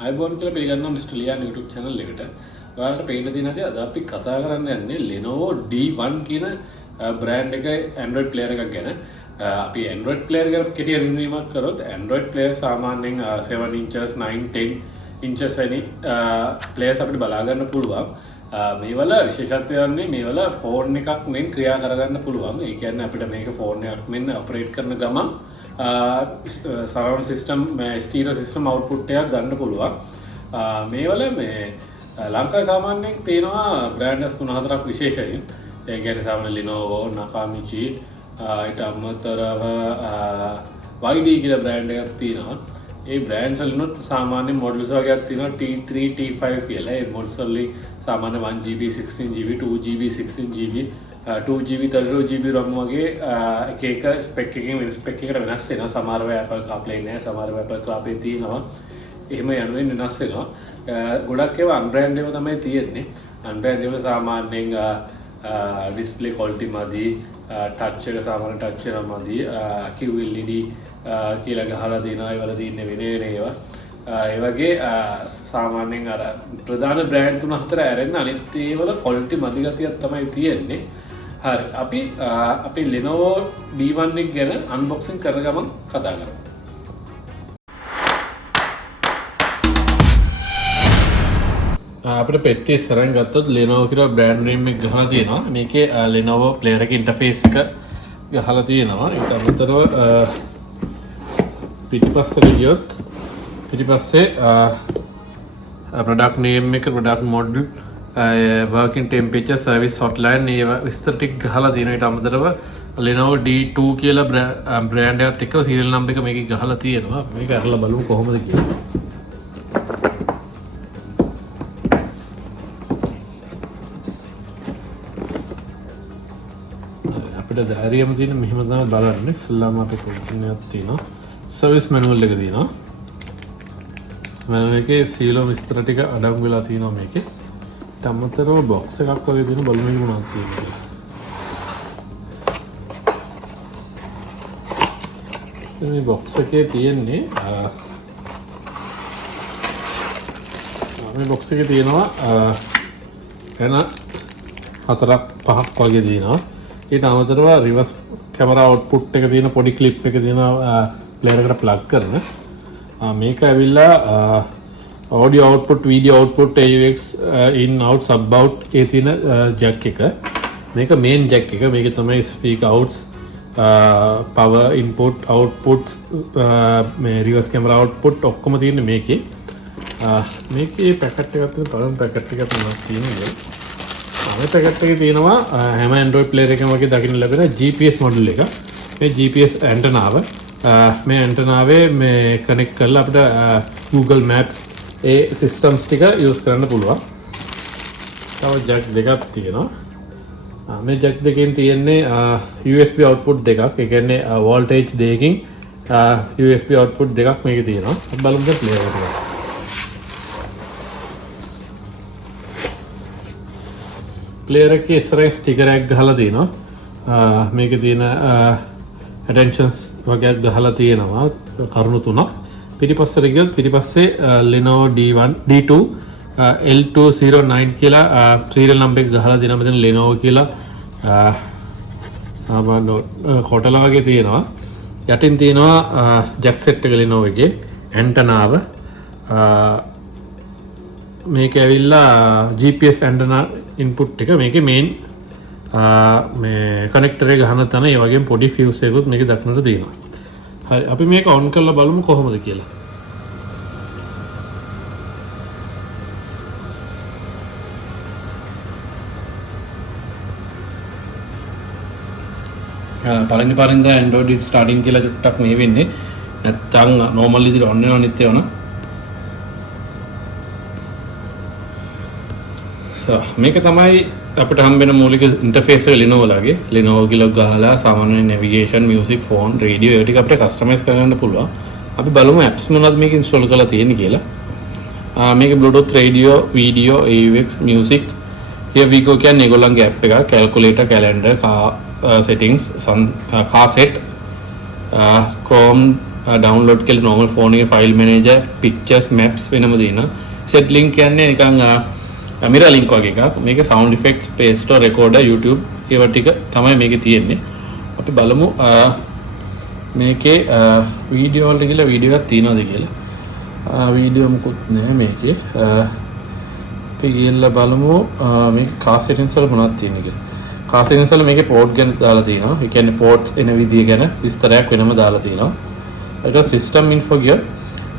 iPhone කියලා පිළිගන්නවා MrLian YouTube channel එකට. ඔයාලට පේන්න තියෙන දේ අද අපි කතා කරන්න යන්නේ Lenovo D1 කියන brand එකේ Android player එකක් ගැන. අපි Android player ගැන කෙටි රිවිව්වක් කරොත් Android player සාමාන්‍යයෙන් 7 inches 9 10 inches වැනි players අපිට බලා ගන්න පුළුවන්. මේවල විශේෂත්වය වන්නේ මේවල ෆෝන් එකක් මෙන් ක්‍රියා කරගන්න පුළුවන්. ඒ කියන්නේ අපිට මේක ෆෝන් එකක් මෙන් ඔපරේට් කරන ගමන් surround system stereo system output එකක් ගන්න පුළුවන්. මේවල මේ ලංකාවේ සාමාන්‍යයෙන් තියෙනවා brands 3-4ක් විශේෂයෙන්. ඒ කියන්නේ සාමාන්‍ය Lenovo, Nakamichi, ඊට අමතරව YD කියලා brand එකක් තියෙනවා. ඒ brands වලිනුත් සාමාන්‍ය models වගේක් තියෙනවා T3, T5 කියලා. ඒ models වලින් සාමාන්‍ය 1GB, 16GB, 2GB, 16GB, 2GB, 32GB RAM වගේ එක spec එකකින් වෙන spec එකකට වෙනස් වෙනවා. සමහර වෙලාවට Apple CarPlay නැහැ, සමහර වෙලාවට Apple CarPlay තියෙනවා. එහෙම යනුවෙන් වෙනස් වෙනවා. ගොඩක් ඒවා unbrand ඒවා තමයි තියෙන්නේ. unbrand ඒවල සාමාන්‍යයෙන් display quality මදි, touch එක සාමාන්‍ය touch එක මදි, QLED කියලා ගහලා දෙනවා. ඒවල තියෙන්නේ වෙන ඒවා. ඒ වගේ සාමාන්‍යයෙන් අර ප්‍රධාන බ්‍රෑන්ඩ් 3-4 ඇරෙන්න අනිත් ඒවල quality මදි ගතියක් තමයි තියෙන්නේ. හරි, අපි Lenovo D1 එක ගැන unboxing කරන ගමන් කතා කරමු. අපිට පෙට්ටිය ඉස්සරහින් ගත්තොත් Lenovo කියලා බ්‍රෑන්ඩ් නේම් එක ගහලා තියෙනවා. මේකේ Lenovo player එක ඉන්ටර්ෆේස් එක ගහලා තියෙනවා. ඒකට අමතරව පිටිපස්සට ගියොත් පිටිපස්සේ product name එක, product model, working temperature, service hotline ඒවා විස්තර ටික ගහලා තියෙනවා. ඊට අමතරව Lenovo D2 කියලා බ්‍රෑන්ඩ් එකත් එක්ක serial number එක මේකේ ගහලා තියෙනවා. මේක අරලා බලමු කොහොමද කියලා. අපිට ධෛර්යයම තියෙන මෙහෙම තමයි බලන්නේ. ඉස්සෙල්ලාම අපේ කොම්පියුටර් එකක් තියෙනවා. සර්විස් මැනුවල් එක තියෙනවා. මැනුවල් එකේ සීලෝ විස්තර ටික අඩංගු වෙලා තියෙනවා මේකේ. ඊට අමතරව බොක්ස් එකක් වගේ තියෙන බලමු මේක මොනවද තියෙන්නේ. මේ බොක්ස් එකේ තියෙන්නේ මේ බොක්ස් එකේ තියෙනවා එන 4-5ක් වගේ තියෙනවා. ඊට අමතරව රිවර්ස් කැමරා අවුට්පුට් එක තියෙන පොඩි ක්ලිප් එක තියෙනවා ප්ලේයර් එකට ප්ලග් කරන. මේක ඇවිල්ලා audio output, video output, AUX, in out, sub out ඒ තියෙන jack එක. මේක main jack එක. මේක තමයි speak outs, power input, output, මේ reverse camera output ඔක්කොම තියෙන්නේ මේකේ. මේකේ පැකට් එකක් තියෙන පළවෙනි පැකට් එකක් තමයි තියෙන්නේ. මේ පැකට් එකේ තියෙනවා හැම Android player එකම වගේ දකින්න ලැබෙන GPS module එක. මේ GPS ඇන්ටනාව මේ ඇන්ටනාවේ මේ කනෙක්ට් කරලා අපිට Google Maps ඒ systems ටික use කරන්න පුළුවන්. තව jack දෙකක් තියෙනවා. මේ jack දෙකෙන් තියෙන්නේ USB output දෙකක්. ඒ කියන්නේ voltage දෙකකින් USB output දෙකක් මේකේ තියෙනවා. අපි බලමු දැන් player එක. player එකේ ඉස්සරහින් sticker එකක් ගහලා තියෙනවා. මේකේ තියෙන attentions වගේක් ගහලා තියෙනවා කරුණු තුනක්. පිටිපස්සට ගියොත් පිටිපස්සේ Lenovo D2 L209 කියලා serial number එක ගහලා තියෙනවා. මෙතන Lenovo කියලා සාමාන්‍ය කොටල වගේ තියෙනවා. යටින් තියෙනවා jack set එක Lenovo එකේ ඇන්ටනාව. මේක ඇවිල්ලා GPS ඇන්ටනා input එක. මේකේ main මේ කනෙක්ටර් එක ගහන තැන ඒ වගේම පොඩි fuse එකකුත් මේකේ දක්නට තියෙනවා. හරි, අපි මේක on කරලා බලමු කොහොමද කියලා. පළවෙනි පාරින්ද Android starting කියලා චුට්ටක් මේ වෙන්නේ. නැත්තම් normal විදිහට on වෙනව අනිත් ඒවා නම්. මේක තමයි අපිට හම්බෙන මූලික ඉන්ටර්ෆේස් එක Lenovo ලාගේ. Lenovo කියලා ගහලා සාමාන්‍ය navigation, music, phone, radio ඒ ටික අපිට customize කරගන්න පුළුවන්. අපි බලමු apps මොනවද මේක install කරලා තියෙන්නේ කියලා. මේක Bluetooth, radio, video, AUX, music. Here we go කියන්නේ ඒගොල්ලන්ගේ app එක, calculator, calendar, car settings, car set, Chrome download කරලා normal phone එකේ file manager pictures maps වෙනම දෙනවා. set link කියන්නේ නිකන් mirror link වගේ එකක්. මේක sound effects play store recorder YouTube ඒවා ටික තමයි මේකේ තියෙන්නේ. අපි බලමු මේකේ වීඩියෝ වලට ගිහලා වීඩියෝ එකක් තියනවද කියලා. වීඩියෝ මොකුත් නැහැ මේකේ. අපි ගිහලා බලමු මේක car settings වල මොනවද තියෙන්නේ කියලා. car settings වල මේකේ port ගැන දාලා තියෙනවා. ඒ කියන්නේ ports එන විදිය ගැන විස්තරයක් වෙනම දාලා තියෙනවා. ඊට පස්සේ system info ගියොත්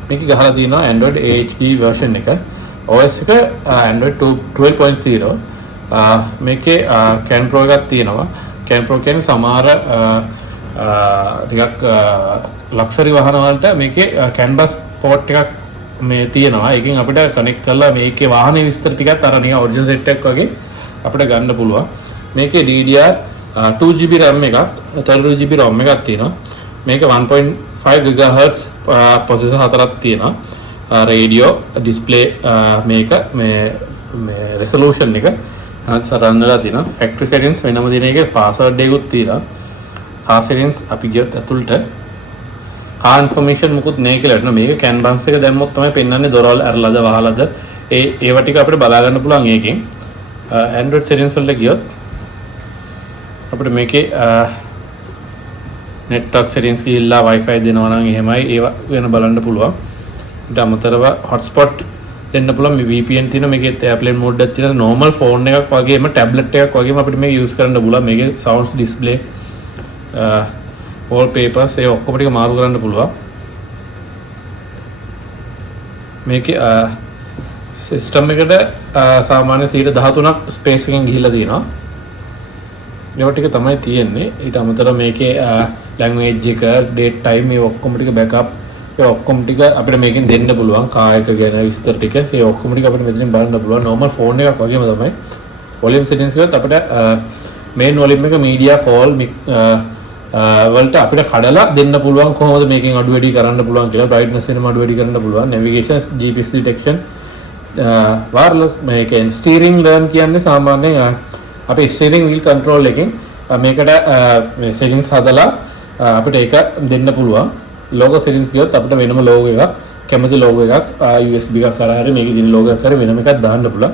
මේකේ ගහලා තියෙනවා Android HD version එක. OS එක Android 12.0. මේකේ CAN Pro එකක් තියෙනවා. CAN Pro කියන්නේ සමහර ටිකක් ලක්ෂරි වාහන වලට මේකේ canvas port එකක් මේ තියෙනවා. ඒකෙන් අපිට කනෙක්ට් කරලා මේකේ වාහනේ විස්තර ටිකක් අර නිකන් ඔරිජිනල් සෙට් එකක් වගේ අපිට ගන්න පුළුවන්. මේකේ DDR 2GB RAM එකක් 32GB ROM එකක් තියෙනවා. මේක 1.5 GHz processor හතරක් තියෙනවා. රේඩියෝ ඩිස්ප්ලේ මේක මේ resolution එක සරන්නලා තියෙනවා. factory settings වෙනම දින එකේ password එකකුත් තියෙනවා. car settings අපි ගියොත් ඇතුළට car information මුකුත් නැහැ කියලා හිටන මේක canvas එක දැම්මොත් තමයි පෙන්වන්නේ දොරවල් ඇරලාද වහලාද ඒව ටික අපිට බලා ගන්න පුළුවන් ඒකෙන්. Android settings වලට ගියොත් අපිට මේකේ network settings ගිහිල්ලා wifi දෙනවා නම් එහෙමයි ඒව වෙන බලන්න පුළුවන්. ඊට අමතරව hotspot දෙන්න පුළුවන්. මේ VPN තියෙනවා මේකේ airplane mode එකක් තියෙනවා. normal phone එකක් වගේම tablet එකක් වගේම අපිට මේක use කරන්න පුළුවන්. මේකේ sounds display wallpapers ඒ ඔක්කොම ටික මාරු කරන්න පුළුවන්. මේකේ system එකට සාමාන්‍ය 13%ක් space එකෙන් ගිහිල්ලා තියෙනවා. මේවා ටික තමයි තියෙන්නේ. ඊට අමතරව මේකේ language එක date time මේ ඔක්කොම ටික backup ඒ ඔක්කොම ටික අපිට මේකෙන් දෙන්න පුළුවන්. කායක ගැන විස්තර ටික ඒ ඔක්කොම ටික අපිට මෙතනින් බලන්න පුළුවන්. normal phone එකක් වගේම තමයි. volume settings එකත් අපිට main volume එක media call වලට අපිට කඩලා දෙන්න පුළුවන්. කොහොමද මේකෙන් අඩු වැඩි කරන්න පුළුවන් කියලා. brightness එකම අඩු වැඩි කරන්න පුළුවන්. navigation GPS detection wireless මේකෙන් steering learn කියන්නේ සාමාන්‍යයෙන් අපේ steering wheel control එකෙන් මේකට මේ settings හදලා අපිට ඒක දෙන්න පුළුවන්. logo settings ගියොත් අපිට වෙනම logo එකක් කැමති logo එකක් USB එකක් කරා හරි මේකේ දින logo එකක් හරි වෙනම එකක් දාන්න පුළුවන්.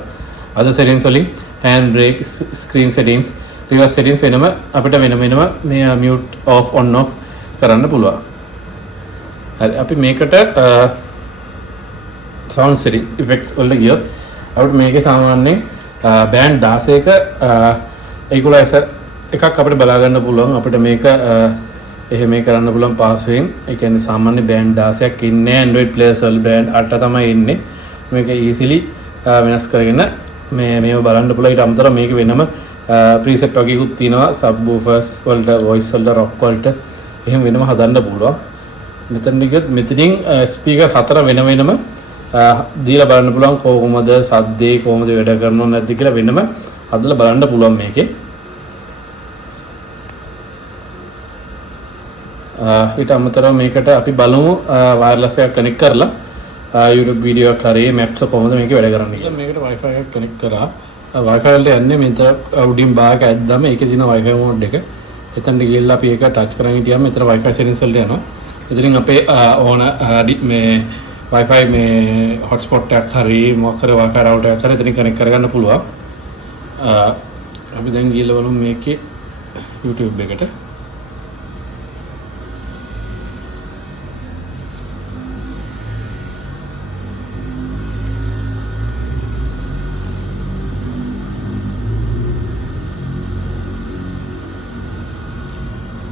අද settings වලින් hand brake screen settings reverse settings වෙනම අපිට වෙනම මේ mute off on off කරන්න පුළුවන්. හරි අපි මේකට sound setting effects වලට ගියොත් අපිට මේකේ සාමාන්‍යයෙන් band 16ක equalizer එකක් අපිට බලා ගන්න පුළුවන්. අපිට මේක එහෙම කරන්න පුළුවන් pass වෙන්. ඒ කියන්නේ සාමාන්‍ය band 16ක් ඉන්නේ Android players වල band 8 තමයි ඉන්නේ. මේක easily වෙනස් කරගෙන මේව බලන්න පුළුවන්. ඊට අමතරව මේක වෙනම preset වගේකුත් තියෙනවා. subwoofers වලට voice වලට rock වලට එහෙම වෙනම හදන්න පුළුවන්. මෙතන ගියොත් මෙතනින් speaker හතර වෙනම දීලා බලන්න පුළුවන්. කොහොමද සද්දේ කොහොමද වැඩ කරනව නැද්ද කියලා වෙනම හදලා බලන්න පුළුවන් මේකේ. ඊට අමතරව මේකට අපි බලමු wireless එකක් connect කරලා YouTube video එකක් හරි maps කොහොමද මේක වැඩ කරන්නේ කියලා. මේකට wifi එකක් connect කරා. wifi වලට යන්නේ මෙතන උඩින් බාග ඇද්දාම ඒකේ තියෙන wifi mode එක. එතනට ගිහලා අපි ඒක touch කරන් හිටියාම මෙතන wifi settings වලට යනවා. එතනින් අපේ ඕන මේ wifi මේ hotspot එකක් හරි මොකක් හරි wifi router එකක් හරි එතනින් connect කරගන්න පුළුවන්. අපි දැන් ගිහලා බලමු මේකේ YouTube එකට.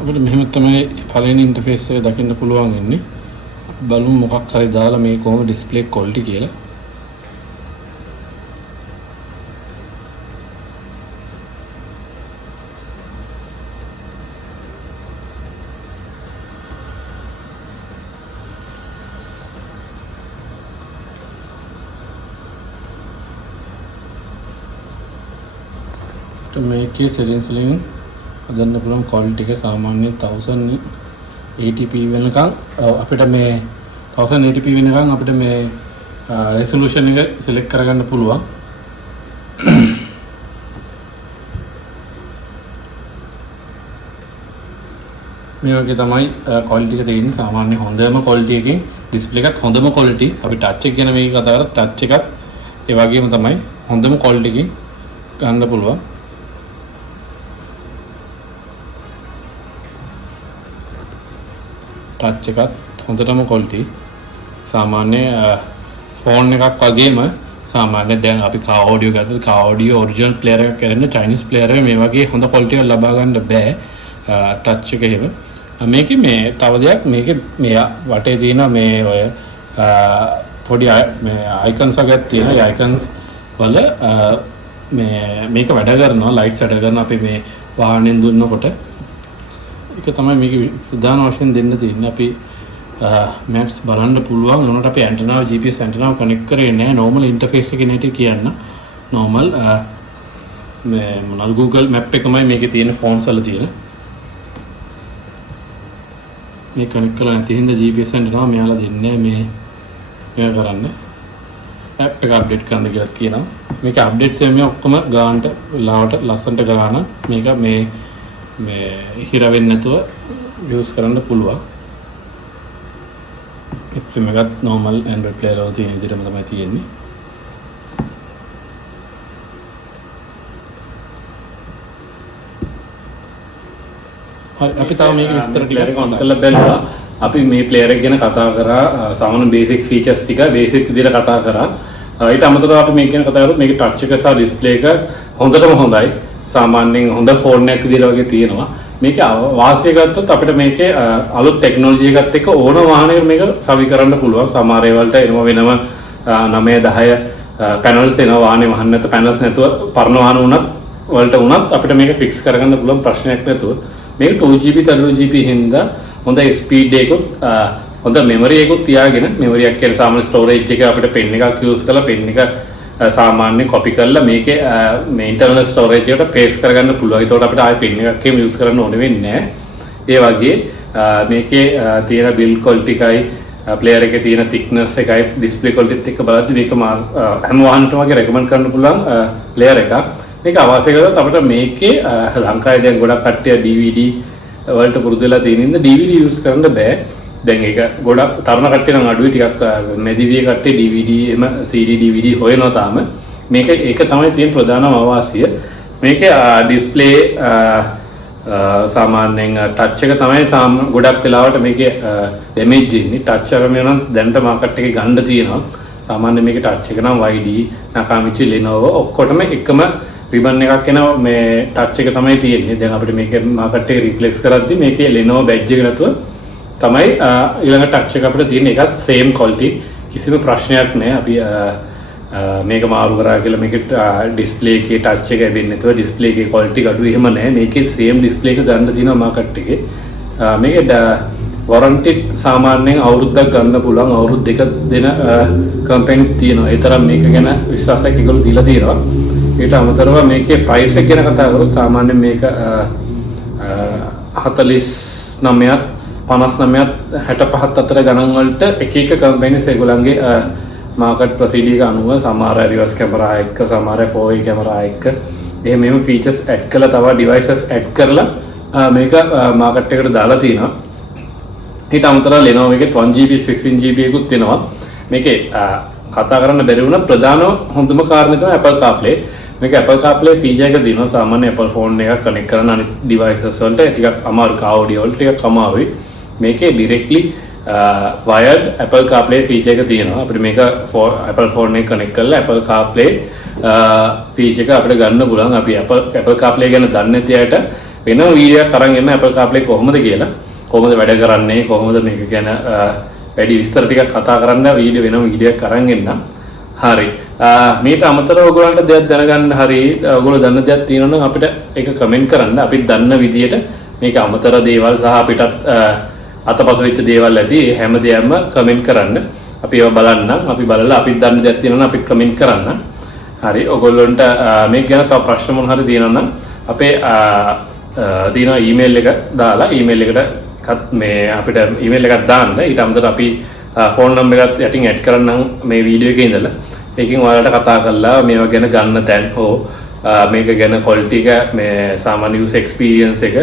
අපිට මෙහෙම තමයි පළවෙනි ඉන්ටර්ෆේස් එක දකින්න පුළුවන් ඉන්නේ. බලමු මොකක් හරි දාලා මේ කොහොම ඩිස්ප්ලේ ක්වොලිටි කියලා. මේකේ settings වලින් හදන්න පුළුවන් quality එක සාමාන්‍යයෙන් 1080p වෙනකන් අපිට මේ 1080p වෙනකන් අපිට මේ resolution එක select කරගන්න පුළුවන්. මේ වගේ තමයි ක්වොලිටි එක තියෙන්නේ. සාමාන්‍ය හොඳම ක්වොලිටි එකකින් ඩිස්ප්ලේ එකත් හොඳම ක්වොලිටි. අපි ටච් එක ගැන මේක කතා කරා. ටච් එකත් ඒ වගේම තමයි හොඳම ක්වොලිටි එකකින් ගන්න පුළුවන්. ටච් එකත් හොඳටම ක්වොලිටි. සාමාන්‍ය ෆෝන් එකක් වගේම සාමාන්‍ය දැන් අපි කා ඔඩියෝ ගත්තොත් කා ඔඩියෝ ඔරිජිනල් ප්ලේයර් එකක් කරන්න චයිනීස් ප්ලේයර් එක මේ වගේ හොඳ ක්වොලිටි එකක් ලබා ගන්න බෑ ටච් එක එහෙම. මේකේ මේ තව දෙයක් මේකේ මේ වටේ තියෙන මේ ඔය පොඩි මේ අයිකන්ස් වගේක් තියෙනවා. ඒ අයිකන්ස් වල මේක වැඩ කරනවා ලයිට්ස් වැඩ කරනවා අපි මේ වාහනෙන් දුන්නකොට. ඒක තමයි මේක ප්‍රධාන වශයෙන් දෙන්න තියෙන්නේ. අපි maps බලන්න පුළුවන්. උනට අපි ඇන්ටනාව GPS ඇන්ටනාව කනෙක්ට් කරේ නැහැ. normal interface එකේ නැටි කියන්න. normal මේ මොනවාද Google map එකමයි මේකේ තියෙන phones වල තියෙන. මේ කනෙක්ට් කරලා නැති හින්දා GPS ඇන්ටනාව මෙයාලා දෙන්නේ මේ කරන්න. app එක අප්ඩේට් කරන්න කියලා කියනවා. මේක අප්ඩේට්ස් මේ ඔක්කොම ගානට ලාවට ලස්සනට කරා නම් මේක මේ හිර වෙන්නේ නැතුව යූස් කරන්න පුළුවන්. FM එකත් normal Android player වල තියෙන විදිහටම තමයි තියෙන්නේ. හරි අපි තව මේක විස්තර ටිකක් ඔන් කරලා බලලා අපි මේ player එක ගැන කතා කරා. සාමාන්‍ය basic features ටික basic විදිහට කතා කරා. ඊට අමතරව අපි මේක ගැන කතා කරොත් මේකේ touch එක සහ display එක හොඳටම හොඳයි. සාමාන්‍යයෙන් හොඳ ෆෝන් එකක් විදිහට වගේ තියෙනවා. මේකේ වාසිය ගත්තොත් අපිට මේකේ අලුත් ටෙක්නොලොජි එකත් එක්ක ඕන වාහනයකට මේක සවි කරන්න පුළුවන්. සමහර ඒවලට එනවා වෙනම 9 10 පැනල්ස් එනවා වාහනේ වහන්න නැත පැනල්ස් නැතුව පරණ වාහන වලට උනත් අපිට මේක ෆික්ස් කරගන්න පුළුවන් ප්‍රශ්නයක් නැතුව. මේක 2GB 32GB හින්දා හොඳ ස්පීඩ් එකකුත් හොඳ මෙමරි එකකුත් තියාගෙන මෙමරි එකක් කියන සාමාන්‍ය ස්ටෝරේජ් එක අපිට පෙන් එකක් යූස් කරලා පෙන් එක සාමාන්‍ය කොපි කරලා මේකේ මේ ඉන්ටර්නල් ස්ටෝරේජ් එකට පේස්ට් කරගන්න පුළුවන්. ඒකට අපිට ආයෙ පෙන් එකක් එහෙම යූස් කරන්න ඕනේ වෙන්නේ නැහැ. ඒ වගේ මේකේ තියෙන බිල්ඩ් ක්වොලිටි එකයි ප්ලේයර් එකේ තියෙන thickness එකයි ඩිස්ප්ලේ ක්වොලිටිත් එක්ක බලද්දි මේක හැම වාහනකටම වගේ රෙකමන්ඩ් කරන්න පුළුවන් ප්ලේයර් එකක්. මේක අවශ්‍ය කරලා අපිට මේකේ ලංකාවේ දැන් ගොඩක් කට්ටිය DVD වලට පුරුදු වෙලා තියෙන ඉඳ DVD යූස් කරන්න බෑ. දැන් ඒක ගොඩක් තරුණ කට්ටිය නම් අඩුයි ටිකක් මෙදිවිය කට්ටිය DVD එම CD DVD හොයනවා තාම. මේක ඒක තමයි තියෙන ප්‍රධානම අවාසිය. මේකේ ඩිස්ප්ලේ සාමාන්‍යයෙන් ටච් එක තමයි ගොඩක් වෙලාවට මේකේ ඩැමේජ් වෙන්නේ. ටච් එක මේ නම් දැනට මාකට් එකේ ගන්න තියෙනවා. සාමාන්‍යයෙන් මේකේ ටච් එක නම් YD Nakamichi Lenovo ඔක්කොටම එකම රිබන් එකක් එනවා මේ ටච් එක තමයි තියෙන්නේ. දැන් අපිට මේක මාකට් එකේ රිප්ලේස් කරද්දි මේකේ Lenovo badge එක නැතුව තමයි ඊළඟ ටච් එක අපිට තියෙන එකත් සේම් ක්වොලිටි කිසිම ප්‍රශ්නයක් නැහැ. අපි මේක මාරු කරා කියලා මේකේ ඩිස්ප්ලේ එකේ ටච් එක ලැබෙන්නේ නැතුව ඩිස්ප්ලේ එකේ ක්වොලිටි අඩු එහෙම නැහැ. මේකේ සේම් ඩිස්ප්ලේ එක ගන්න තියෙනවා මාකට් එකේ. මේකේ වොරන්ටි සාමාන්‍යයෙන් අවුරුද්දක් ගන්න පුළුවන්. අවුරුදු දෙක දෙන කම්පැනි තියෙනවා. ඒ තරම් මේක ගැන විශ්වාසයක් ඒගොල්ලෝ දීලා තියෙනවා. ඊට අමතරව මේකේ ප්‍රයිස් එක ගැන කතා කරොත් සාමාන්‍යයෙන් මේක 49ත් 59ත් 65ත් අතර ගණන් වලට එක එක කම්පැනිස් ඒගොල්ලන්ගේ මාකට් ප්‍රොසීඩර් එක අනුව සමහර රිවර්ස් කැමරා එක්ක සමහර 4A කැමරා එක්ක එහෙම ෆීචර්ස් ඇඩ් කරලා තව ඩිවයිසස් ඇඩ් කරලා මේක මාකට් එකට දාලා තිනවා. ඊට අමතරව Lenovo එකේ 1GB 16GB එකකුත් තියෙනවා. මේකේ කතා කරන්න බැරි වුණා ප්‍රධාන හොඳම කාරණේ තමයි Apple CarPlay. මේක Apple CarPlay feature එක දිනවා. සාමාන්‍ය Apple phone එකක් කනෙක්ට් කරන අනිත් devices වලට ටිකක් අමාරු audio වලට ටිකක් අමාරුයි. මේකේ directly wired Apple CarPlay feature එක තියෙනවා. අපිට මේක Apple phone එක connect කරලා Apple CarPlay feature එක අපිට ගන්න පුළුවන්. අපි Apple CarPlay ගැන දන්නේ නැති අයට වෙනම වීඩියෝ එකක් අරන් එන්න Apple CarPlay කොහොමද කියලා. කොහොමද වැඩ කරන්නේ කොහොමද මේක ගැන වැඩි විස්තර ටිකක් කතා කරන්න වෙනම වීඩියෝ එකක් අරන් එන්න. හරි. මේට අමතරව ඔයගොල්ලන්ට දෙයක් දැනගන්න හරි ඔයගොල්ලෝ දන්න දෙයක් තියෙනවා නම් අපිට ඒක කමෙන්ට් කරන්න. අපි දන්න විදියට මේක අමතර දේවල් සහ අපිටත් අතපසු වෙච්ච දේවල් ඇති හැම දෙයක්ම කමෙන්ට් කරන්න. අපි ඒවා බලන්නම්. අපි බලලා අපිත් දන්න දෙයක් තියෙනවා නම් අපිත් කමෙන්ට් කරන්න. හරි. ඔයගොල්ලන්ට මේක ගැන තව ප්‍රශ්න මොන හරි තියෙනවා නම් අපේ තියෙන ඊමේල් එක දාලා ඊමේල් එකට මේ අපිට ඊමේල් එකක් දාන්න. ඊට අමතරව අපි ෆෝන් නම්බර් එකත් යටින් ඇඩ් කරන්නම් මේ වීඩියෝ එකේ ඉඳලා. ඒකෙන් ඔයාලට කතා කරලා මේවා ගැන ගන්න තැන් හෝ මේක ගැන quality එක මේ සාමාන්‍ය user experience එක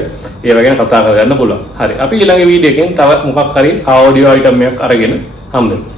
ඒව ගැන කතා කරගන්න පුළුවන්. හරි. අපි ඊළඟ වීඩියෝ එකෙන් තව මොකක් හරි audio item එකක් අරගෙන හම්බෙමු.